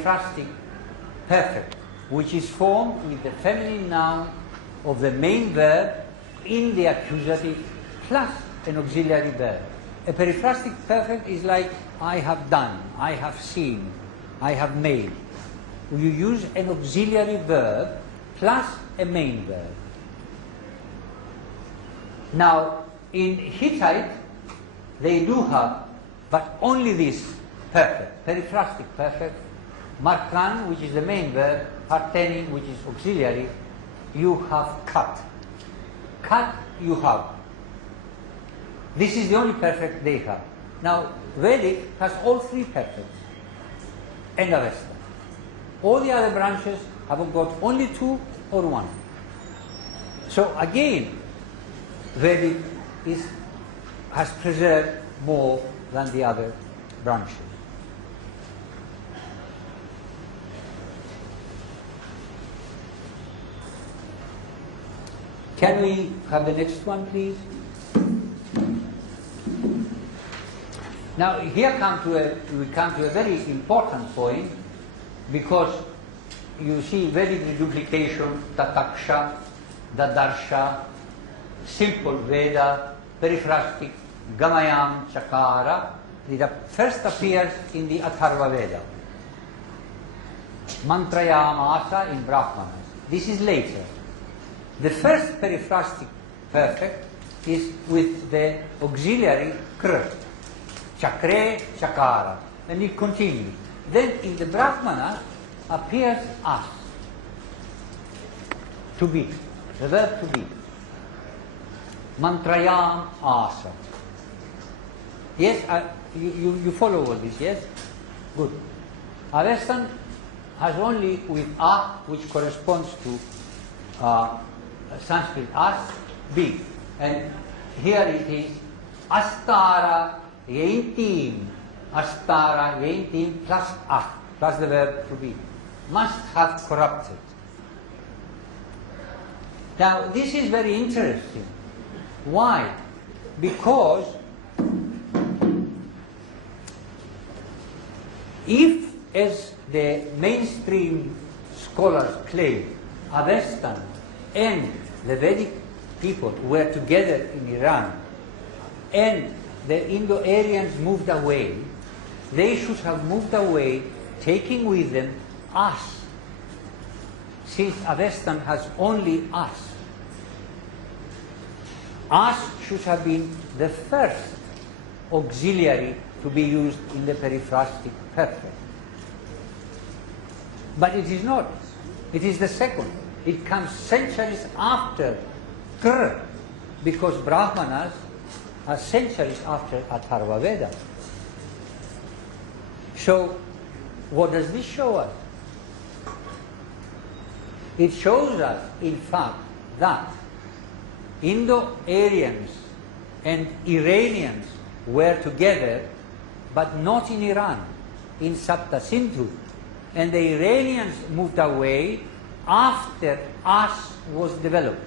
periphrastic perfect, which is formed with the feminine noun of the main verb in the accusative plus an auxiliary verb. A periphrastic perfect is like I have done, I have seen, I have made. You use an auxiliary verb plus a main verb. Now, in Hittite, they do have, but only this perfect, periphrastic perfect, markan, which is the main verb, parteni, which is auxiliary, you have cut. Cut, you have. This is the only perfect they have. Now, Vedic has all three perfects, and Avesta. All the other branches have got only two or one. So again, Vedic has preserved more than the other branches. Can we have the next one, please? Now, here we come to a very important point, because you see Vedic reduplication, tataksha, dadarsha, simple Veda, periphrastic, gamayam, chakara. It first appears in the Atharva Veda. Mantrayam asa in Brahmanas. This is later. The first periphrastic perfect is with the auxiliary kr. Chakre, chakara. And it continues. Then in the Brahmanas appears as. To be. The verb to be. Mantrayam asa. Yes, you follow all this, yes? Good. Avestan has only with a, which corresponds to Sanskrit as, be. And here it is astara yeintim. Astara yeintim plus a, plus the verb to be. Must have corrupted. Now this is very interesting. Why? Because if, as the mainstream scholars claim, Avestan and the Vedic people were together in Iran, and the Indo-Aryans moved away, they should have moved away taking with them us, since Avestan has only us. Us should have been the first auxiliary to be used in the periphrastic perfect. But it is not. It is the second. It comes centuries after kr, because Brahmanas are centuries after Atharva Veda. So, what does this show us? It shows us, in fact, that Indo-Aryans and Iranians were together, but not in Iran, in Sapta Sindhu. And the Iranians moved away after As was developed.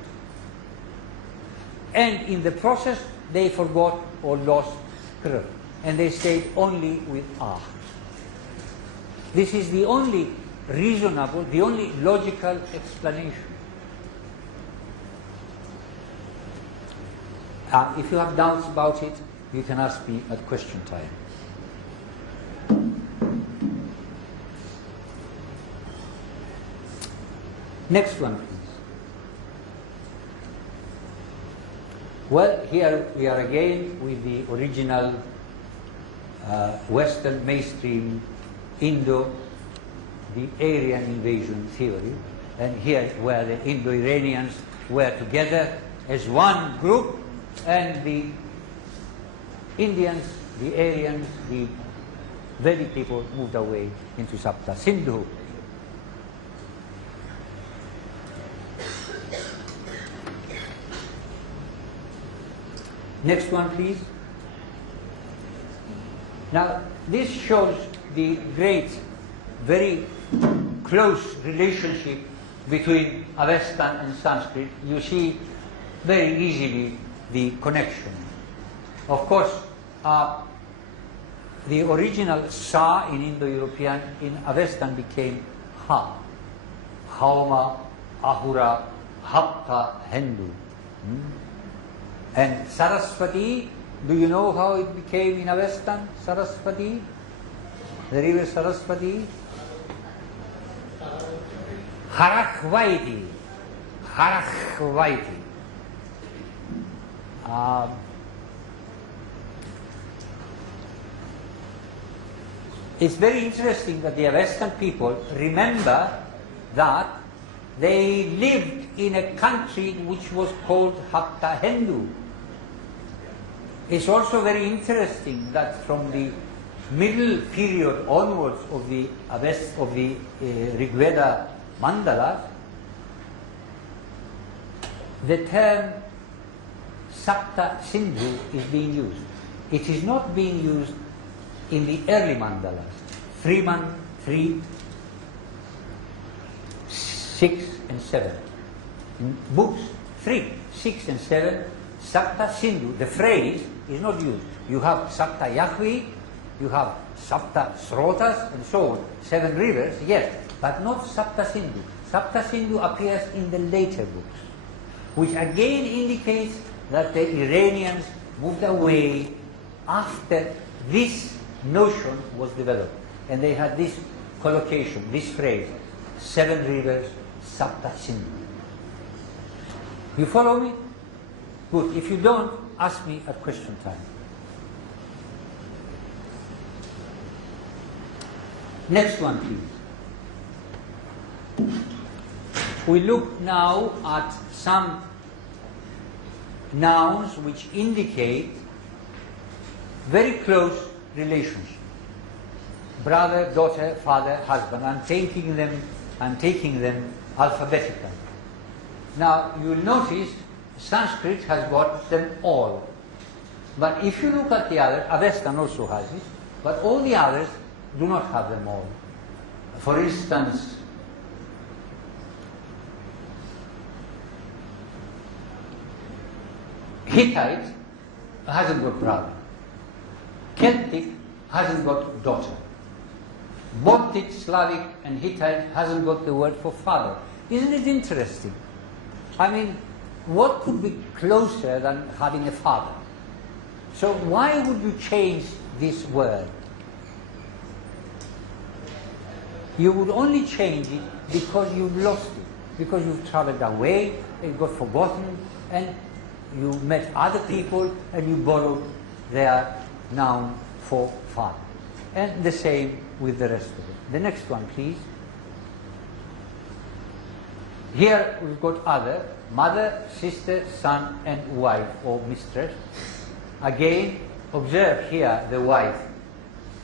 And in the process, they forgot or lost Kr, and they stayed only with Ah. This is the only reasonable, the only logical explanation. If you have doubts about it, you can ask me at question time. Next one, please. Well, here we are again with the original Western mainstream the Aryan invasion theory, and here where the Indo-Iranians were together as one group, and the Indians, the Aryans, the Vedic people moved away into Sapta Sindhu. Next one, please. Now, this shows the great, very close relationship between Avestan and Sanskrit. You see very easily the connection. Of course, the original Sa in Indo-European, in Avestan became Ha. Hauma, Ahura, Hapta, Hindu. And Saraswati, do you know how it became in Avestan? Saraswati? The river Saraswati? Harachvaiti. Harachvaiti. It's very interesting that the Western people remember that they lived in a country which was called Hapta Hindu. It's also very interesting that from the middle period onwards of the Rigveda mandalas, the term Sapta Sindhu is being used. It is not being used in the early mandalas. 3, 6 and 7. In books 3, 6 and 7, Sapta Sindhu, the phrase is not used. You have Sapta Yahweh, you have Sapta Srotas and so on. 7 rivers, yes, but not Sapta Sindhu. Sapta Sindhu appears in the later books, which again indicates that the Iranians moved away after this notion was developed. And they had this collocation, this phrase, 7 rivers, Sapta Sindhu. You follow me? Good. If you don't, ask me at question time. Next one, please. We look now at some nouns which indicate very close relationship. Brother, daughter, father, husband. I'm taking them alphabetically. Now you'll notice Sanskrit has got them all. But if you look at the others, Avestan also has it, but all the others do not have them all. For instance, Hittite hasn't got brother. Celtic hasn't got daughter. Baltic, Slavic and Hittite hasn't got the word for father. Isn't it interesting? I mean, what could be closer than having a father? So why would you change this word? You would only change it because you've lost it, because you've traveled away, it got forgotten, and you met other people and you borrowed their noun for father. And the same with the rest of it. The next one, please. Here we've got other, mother, sister, son and wife or mistress. Again, observe here the wife.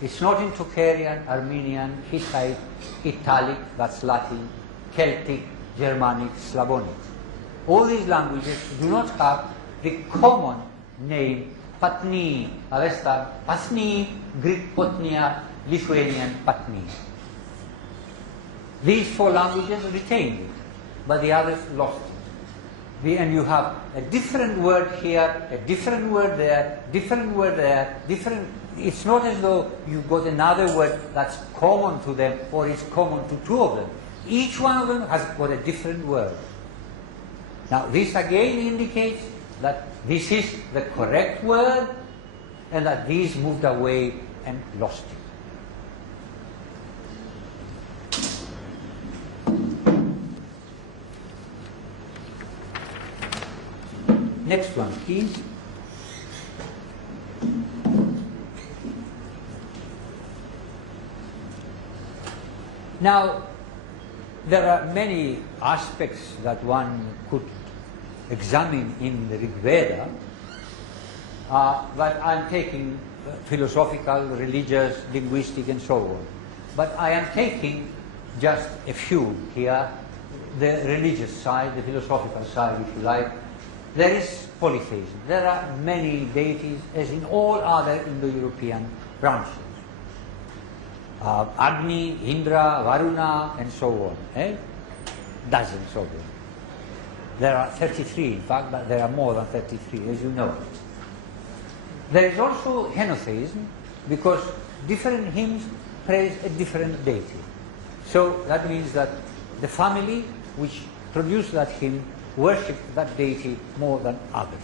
It's not in Tocharian, Armenian, Hittite, Italic, that's Latin, Celtic, Germanic, Slavonic. All these languages do not have the common name Patni, Avesta, Pasni, Greek Potnia, Lithuanian Patni. These 4 languages retained it, but the others lost it. And you have a different word here, a different word there, different word there, different. It's not as though you've got another word that's common to them or is common to 2 of them. Each one of them has got a different word. Now this again indicates that this is the correct word and that these moved away and lost it. Next one, please. Now, there are many aspects that one could examine in the Rigveda, but I'm taking philosophical, religious, linguistic and so on. But I am taking just a few here, the religious side, the philosophical side if you like. There is polytheism. There are many deities as in all other Indo-European branches. Agni, Indra, Varuna and so on. Dozens of them. There are 33 in fact, but there are more than 33 as you know. There is also henotheism because different hymns praise a different deity. So that means that the family which produced that hymn worshipped that deity more than others.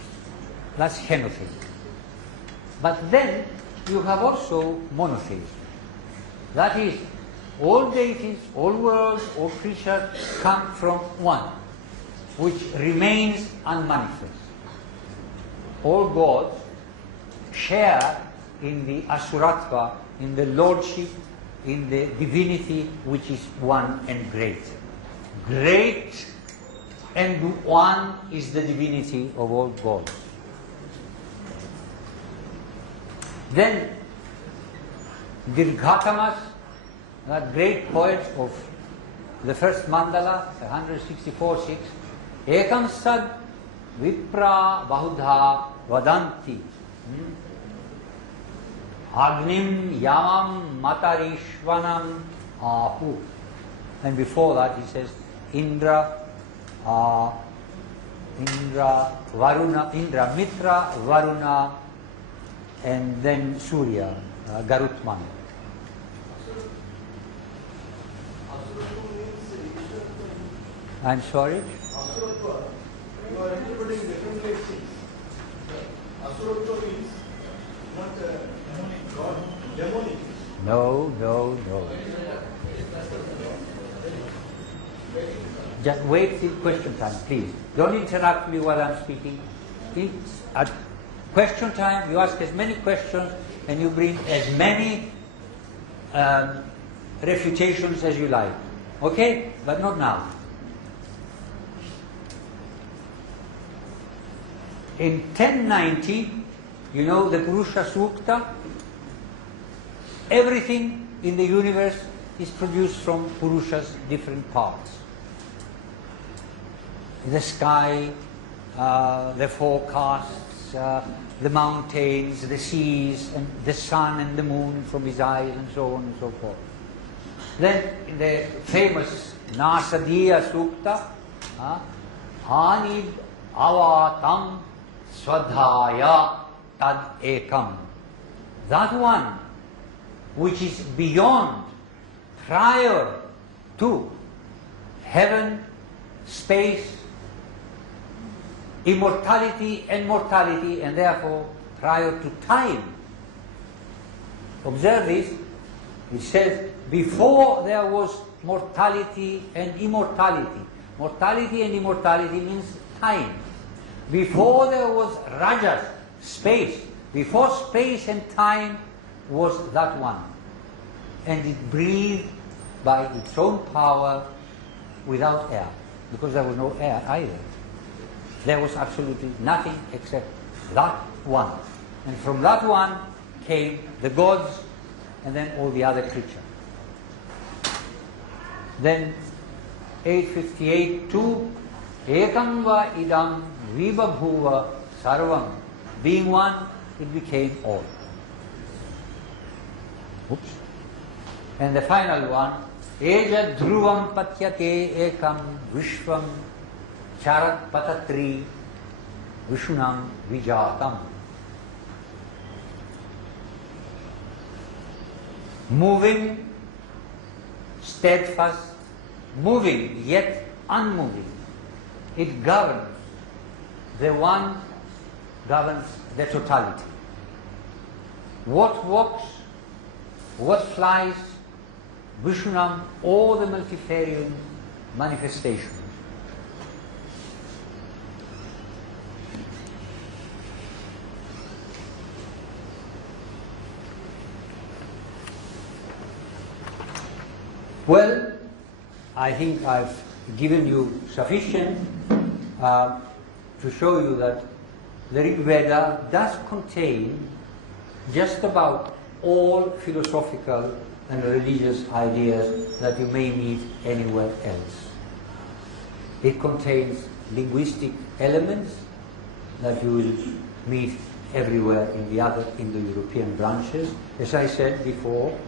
That's henotheism. But then you have also monotheism. That is, all deities, all worlds, all creatures come from one, which remains unmanifest. All gods share in the asuratva, in the lordship, in the divinity which is one and great. Great and one is the divinity of all gods. Then Dirghatamas, that great poet of the first mandala, 164-6, Ekam sad vipra bahudha vadanti agnim yamam matarishvanam ahu. And before that he says Indra, Varuna, Indra, Mitra, Varuna, and then Surya, Garutman. I'm sorry? Asuratva. You are interpreting differently things. Asuratva means not God, demonic. No. Just wait till question time, please. Don't interrupt me while I'm speaking. At question time, you ask as many questions and you bring as many refutations as you like. Okay? But not now. In 1090, you know the Purusha Sukta, everything in the universe is produced from Purusha's different parts. The sky, the forecasts, the mountains, the seas, and the sun and the moon from his eyes, and so on and so forth. Then in the famous Nasadiya Sukta, Hanid Avatam Swadhaya Tad Ekam. That one which is beyond, prior to heaven, space, immortality and mortality, and therefore prior to time. Observe this. It says, before there was mortality and immortality. Mortality and immortality means time. Before there was rajas, space. Before space and time was that one. And it breathed by its own power without air, because there was no air either. There was absolutely nothing except that one. And from that one came the gods and then all the other creatures. Then 858-2, Ekam va idam vibhabhuva sarvam. Being one, it became all. Oops. And the final one, Eja dhruvam patyate ekam vishvam charat patatri vishunam vijatam. Moving, steadfast, moving yet unmoving. It governs. The one governs the totality. What walks, what flies, Vishunam, all the multifarious manifestations. Well, I think I've given you sufficient to show you that the Rigved does contain just about all philosophical and religious ideas that you may meet anywhere else. It contains linguistic elements that you will meet everywhere in the other Indo-European branches. As I said before,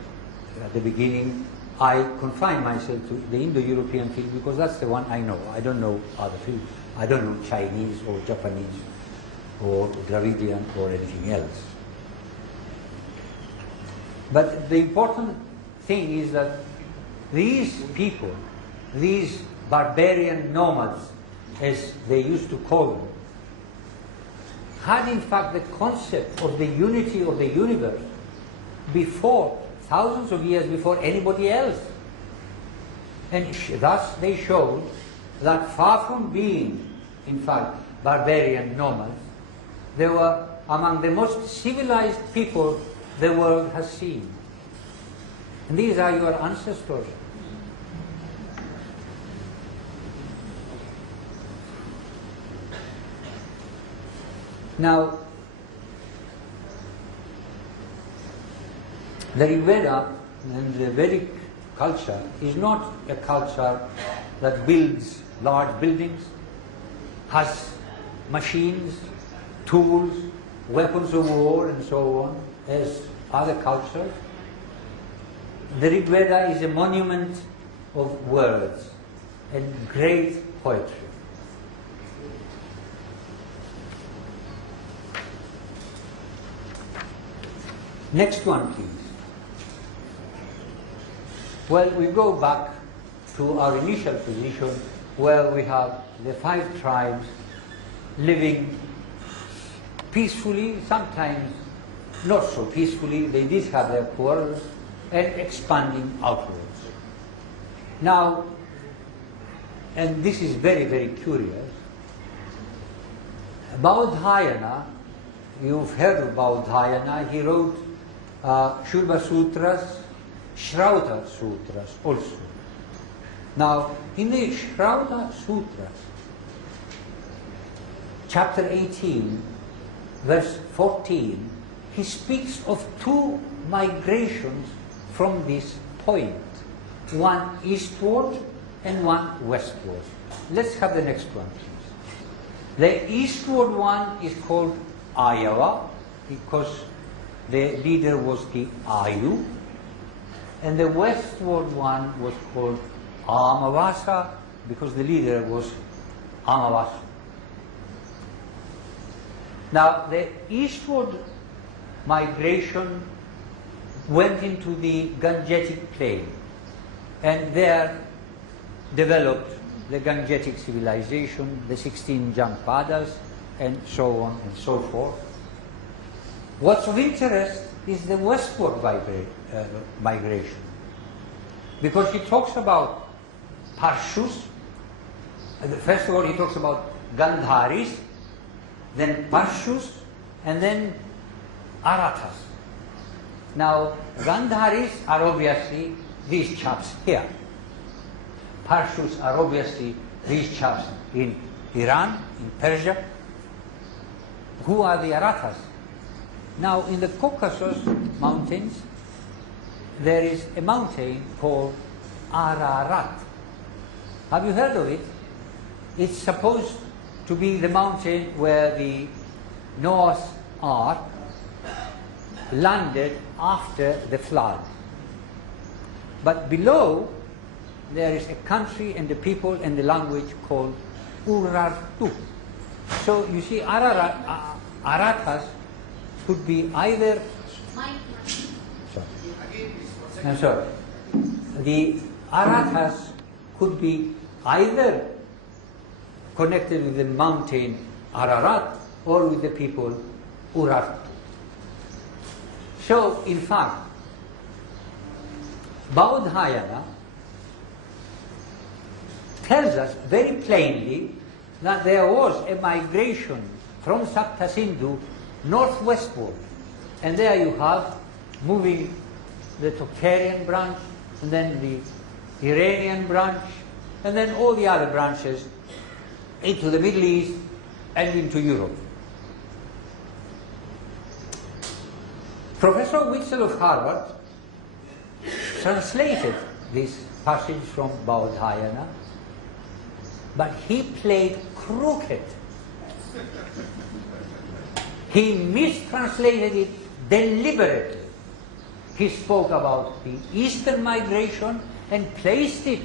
at the beginning, I confine myself to the Indo-European field because that's the one I know. I don't know other fields. I don't know Chinese or Japanese or Dravidian or anything else. But the important thing is that these people, these barbarian nomads, as they used to call them, had in fact the concept of the unity of the universe before, thousands of years before anybody else. And thus they showed that far from being, in fact, barbarian nomads, they were among the most civilized people the world has seen. And these are your ancestors. Now, the Rigved and the Vedic culture is not a culture that builds large buildings, has machines, tools, weapons of war and so on, as other cultures. The Rigved is a monument of words and great poetry. Next one, please. Well, we go back to our initial position where we have the 5 tribes living peacefully, sometimes not so peacefully. They did have their quarrels, and expanding outwards. Now, and this is very, very curious, Baudhayana, you've heard of Baudhayana, he wrote Shurva Sutras, Shrauta Sutras also. Now, in the Shrauta Sutras, chapter 18, verse 14, he speaks of 2 migrations from this point, one eastward and one westward. Let's have the next one, please. The eastward one is called Ayava, because the leader was the Ayu, and the westward one was called Amavasa, because the leader was Amavasa. Now, the eastward migration went into the Gangetic plain, and there developed the Gangetic civilization, the 16 Jampadas, and so on and so forth. What's of interest is the westward migration, because he talks about Parshus. First of all, he talks about Gandharis, then Parshus, and then Arathas. Now, Gandharis are obviously these chaps here. Parshus are obviously these chaps in Iran, in Persia. Who are the Arathas? Now, in the Caucasus mountains, there is a mountain called Ararat. Have you heard of it? It's supposed to be the mountain where the Noah's Ark landed after the flood. But below, there is a country and a people and a language called Urartu. So you see, Arathas could be either... The Arathas could be either connected with the mountain Ararat or with the people Urartu. So, in fact, Baudhayana tells us very plainly that there was a migration from Sapta Sindhu northwestward, and there you have moving the Tocharian branch, and then the Iranian branch, and then all the other branches into the Middle East and into Europe. Professor Witzel of Harvard translated this passage from Baudhayana, but he played crooked. He mistranslated it deliberately. He spoke about the eastern migration and placed it